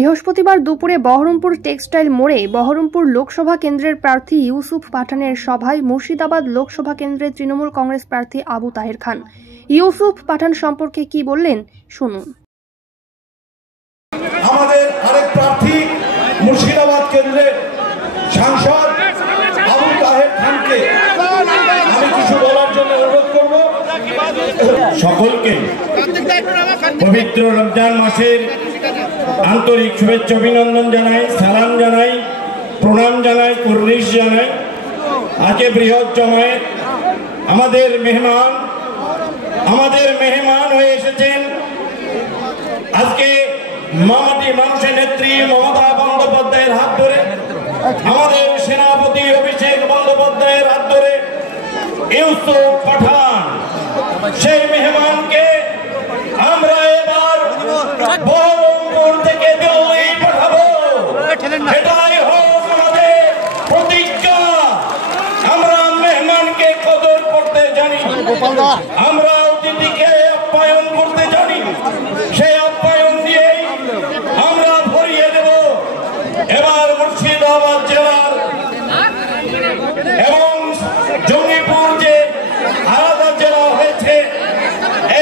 বৃহস্পতিবার দুপুরে বহরমপুর টেক্সটাইল মোড়ে বহরমপুর লোকসভা কেন্দ্রের প্রার্থী ইউসুফ পাঠানের সভায় মুর্শিদাবাদ লোকসভা কেন্দ্রের তৃণমূল কংগ্রেস প্রার্থী আবু তাহের খান ইউসুফ পাঠান সম্পর্কে কি বললেন শুনুন। আমাদের আরেক প্রার্থী মুর্শিদাবাদ কেন্দ্রের সাংসদ আবু তাহের খানকে আমি কিছু বলার জন্য অনুরোধ করব। সকলকে পবিত্র রমজান মাসের আন্তরিক শুভেচ্ছা অভিনন্দন জানাই, সালাম জানাই, প্রণাম জানাই, কুর্নিশ জানাই। আজকে বৃহৎ জমায়েত আমাদের মেহমান হয়ে এসেছেন। আজকে মানুষের নেত্রী মমতা বন্দ্যোপাধ্যায়ের হাত ধরে, আমাদের সেনাপতি অভিষেক বন্দ্যোপাধ্যায়ের হাত ধরে ইউসুফ পাঠান, সেই মেহমানকে আমরা এবার বহরমপুর থেকে দিল্লি পাঠাবো। এটাই হোক আমাদের প্রতিজ্ঞা। আমরা মেহমানকে কদর করতে জানি, আমরা অতিথিকে আপ্যায়ন করতে জানি। সেই আপ্যায়ন দিয়েই আমরা ভরিয়ে দেব এবার মুর্শিদাবাদ জেলার এবং জঙ্গিপুর যে আলাদা জেলা হয়েছে,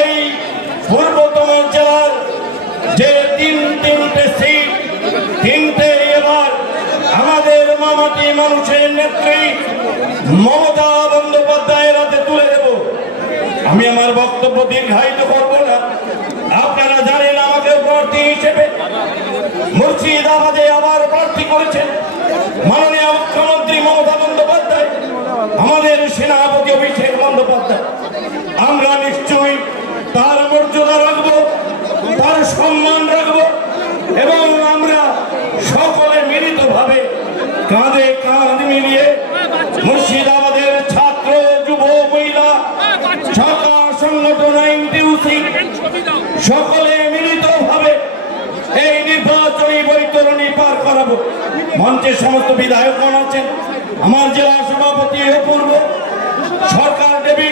এই পূর্বতন জেলার যে তিনটে সিট, তিনটে এবার আমাদের মামাটি মানুষের নেত্রী মমতা বন্দ্যোপাধ্যায়ের হাতে তুলে দেব। আমি আমার বক্তব্য দীর্ঘায়িত করব না। আপনারা জানেন আমাকে প্রার্থী হিসেবে মুর্শিদাবাদে আবার প্রার্থী করেছেন মাননীয় মুখ্যমন্ত্রী মমতা বন্দ্যোপাধ্যায়, আমাদের সেনাপতি অভিষেক বন্দ্যোপাধ্যায়। আমরা নিশ্চয়ই তার মর্যাদা রাখবো, তার সম্মান রাখবো এবং আমরা সকলে মিলিতভাবে কাঁধে কাঁধ মিলিয়ে মুর্শিদাবাদের ছাত্র, যুব, মহিলা, ছাত্র সংগঠন, সকলে মিলিতভাবে এই নির্বাচনী বৈতরণী পার করাবো। মঞ্চের সমস্ত বিধায়কগণ আছেন, আমার জেলা সভাপতি অপূর্ব সরকার দেবী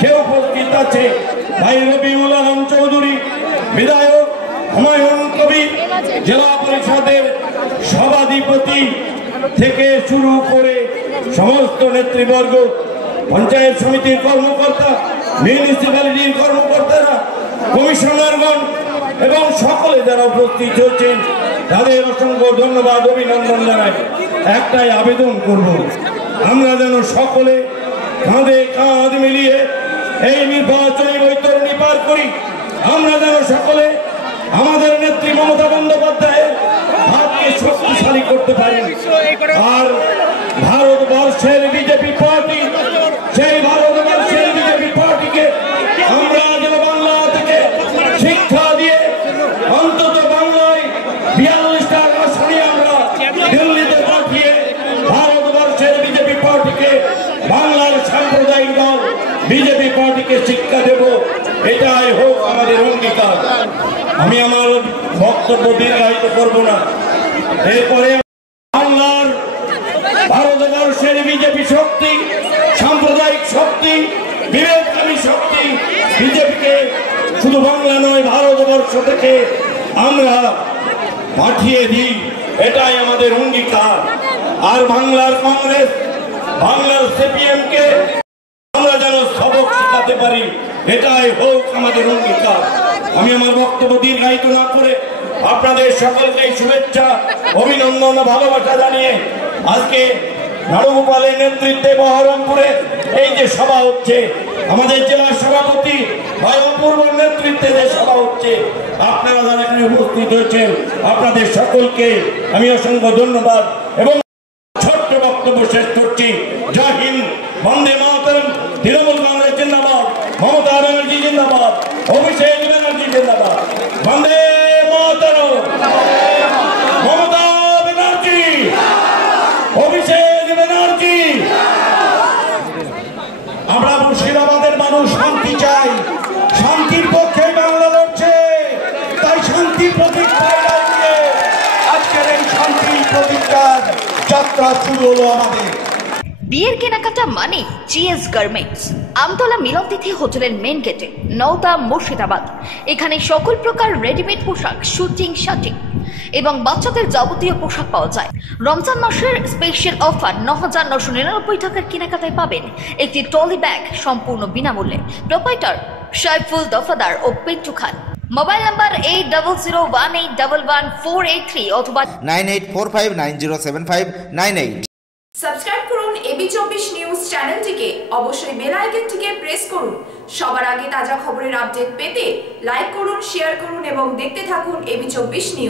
সে উপস্থিত আছে, ভাই রবিউল আলম চৌধুরী, বিধায়ক হুমায়ুন কবির, জেলা পরিষদের সভাধিপতি থেকে শুরু করে সমস্ত নেতৃবর্গ, পঞ্চায়েত সমিতির কর্মকর্তা, মিউনিসিপ্যালিটির কর্মকর্তারা, কমিশনারগণ এবং সকলে যারা উপস্থিত হয়েছেন তাদের অসংখ্য ধন্যবাদ, অভিনন্দন জানাই। একটাই আবেদন করব, আমরা যেন সকলে কাঁধে কাঁধ মিলিয়ে এই নির্বাচনী বৈতরণী পার করি। আমরা যেন সকলে আমাদের নেত্রী মমতা বন্দ্যোপাধ্যায়ের হাতকে শক্তিশালী করতে পারি। আর ভারতবর্ষের বিজেপি পার্টি, সেই ভারতবর্ষের বিজেপি পার্টিকে আমরা যেন বাংলা থেকে শিক্ষা দিয়ে অন্তত বাংলায় 42টা আসনে আমরা দিল্লিতে পাঠিয়ে ভারতবর্ষের বিজেপি পার্টিকে, বাংলার সাম্প্রদায়িক দল বিজেপি পার্টিকে শিক্ষা দেব। এটাই হোক আমাদের অঙ্গীকার। আমি আমার বক্তব্য দীর্ঘায়িত করব না। এরপরে বাংলার ভারতবর্ষের বিজেপি শক্তি, সাম্প্রদায়িক শক্তি, বিবেককামী শক্তি বিজেপিকে শুধু বাংলা নয় ভারতবর্ষ থেকে আমরা পাঠিয়ে দিই, এটাই আমাদের অঙ্গীকার। আর বাংলার কংগ্রেস, বাংলার সিপিএমকে আমরা যেন সবক শেখাতে পারি, এটাই হোক আমাদের অঙ্গীকার। আমি আমার বক্তব্য দীর্ঘায়িত না করে আপনাদের সকলকে শুভেচ্ছা, অভিনন্দন, ভালোবাসা জানিয়ে আজকে নাড়ুগোপালের নেতৃত্বে বহরমপুরে এই যে সভা হচ্ছে, আমাদের জেলা সভাপতি ভাই অপূর্বর নেতৃত্বে যে সভা হচ্ছে, আপনারা যারা এখানে উপস্থিত হয়েছেন আপনাদের সকলকে আমি অসংখ্য ধন্যবাদ এবং ছোট্ট বক্তব্য শেষ করছি। জয় হিন্দ, বন্দে মাতরম, তৃণমূল কংগ্রেস জিন্দাবাদ, মমতা ব্যানার্জি জিন্দাবাদ, অভিষেক ব্যানার্জি জিন্দাবাদ, বন্দে মাতরম, মমতা ব্যানার্জি, অভিষেক ব্যানার্জি। আমরা মুর্শিদাবাদের মানুষ শান্তি চাই, শান্তির পক্ষে বাংলা লড়ছে, তাই শান্তির প্রতিজ্ঞা নিয়ে আজকের এই শান্তির প্রতিজ্ঞার যাত্রা শুরু হলো আমাদের। বিয়ের কেনাকাটা মানে জিএস গার্মেন্টস, আমতলা মিলন তিথি হোটেলের মেন গেটে, নওদা, মুর্শিদাবাদ। এখানে সকল প্রকার রেডিমেড পোশাক, শুটিং, শাটিং এবং বাচ্চাদের যাবতীয় পোশাক পাওয়া যায়। রমজান মাসের স্পেশাল অফার ৯,৯৯৯ টাকার কেনাকাটায় পাবেন একটি ট্রলি ব্যাগ সম্পূর্ণ বিনামূল্যে। প্রোপাইটার সাইফুল দফাদার ও পিন্টু খান। মোবাইল নাম্বার 8001811483 অথবা 9845907598। সাবস্ক্রাইব করুন AB24 নিউজ চ্যানেলটিকে, অবশ্যই বেল আইকনটিকে প্রেস করুন। সবার আগে তাজা খবরের আপডেট পেতে লাইক করুন, শেয়ার করুন এবং দেখতে থাকুন AB24 নিউজ।